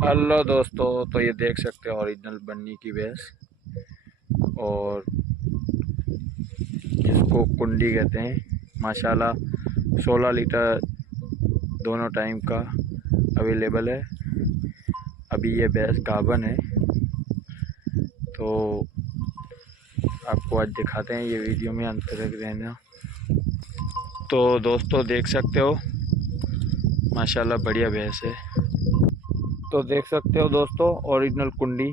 Hello दोस्तों, तो ये देख सकते हो ओरिजिनल बन्नी की भैंस, और जिसको कुंडी कहते हैं। माशाल्लाह 16 लीटर दोनों टाइम का अवेलेबल है। अभी ये भैंस गाभन है, तो आपको आज दिखाते हैं। ये वीडियो में अंत तक रहना। तो दोस्तों देख सकते हो माशाल्लाह बढ़िया भैंस है। तो देख सकते हो दोस्तों ओरिजिनल कुंडी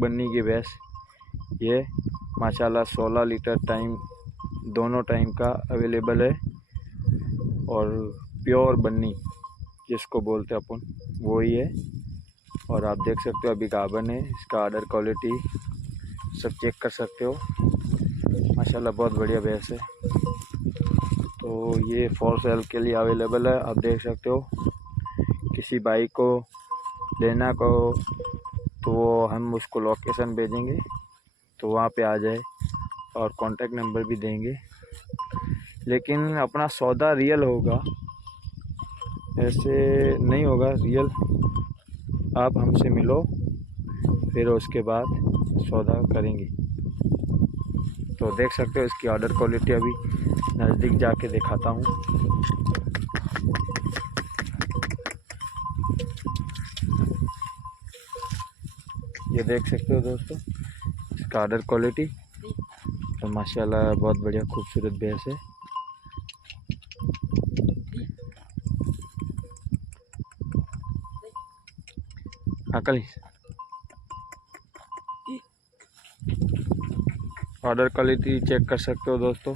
बन्नी की भैंस ये माशाल्लाह 16 लीटर टाइम दोनों टाइम का अवेलेबल है, और प्योर बन्नी जिसको बोलते हैं अपन वो ही है। और आप देख सकते हो अभी गाभन है। इसका आर्डर क्वालिटी सब चेक कर सकते हो। माशाल्लाह बहुत बढ़िया भैंस है। तो ये फॉर सेल के लिए अवेलेबल है। आप देख सकते हो, किसी भाई को लेना को तो वो हम उसको लोकेशन भेजेंगे तो वहाँ पे आ जाए, और कांटेक्ट नंबर भी देंगे। लेकिन अपना सौदा रियल होगा, ऐसे नहीं होगा। रियल आप हमसे मिलो, फिर उसके बाद सौदा करेंगे। तो देख सकते हो इसकी ऑर्डर क्वालिटी। अभी नज़दीक जाके दिखाता हूँ। ये देख सकते हो दोस्तों इसका ऑर्डर क्वालिटी। तो माशाल्लाह बहुत बढ़िया खूबसूरत भैंस है। अकल ऑर्डर क्वालिटी चेक कर सकते हो दोस्तों।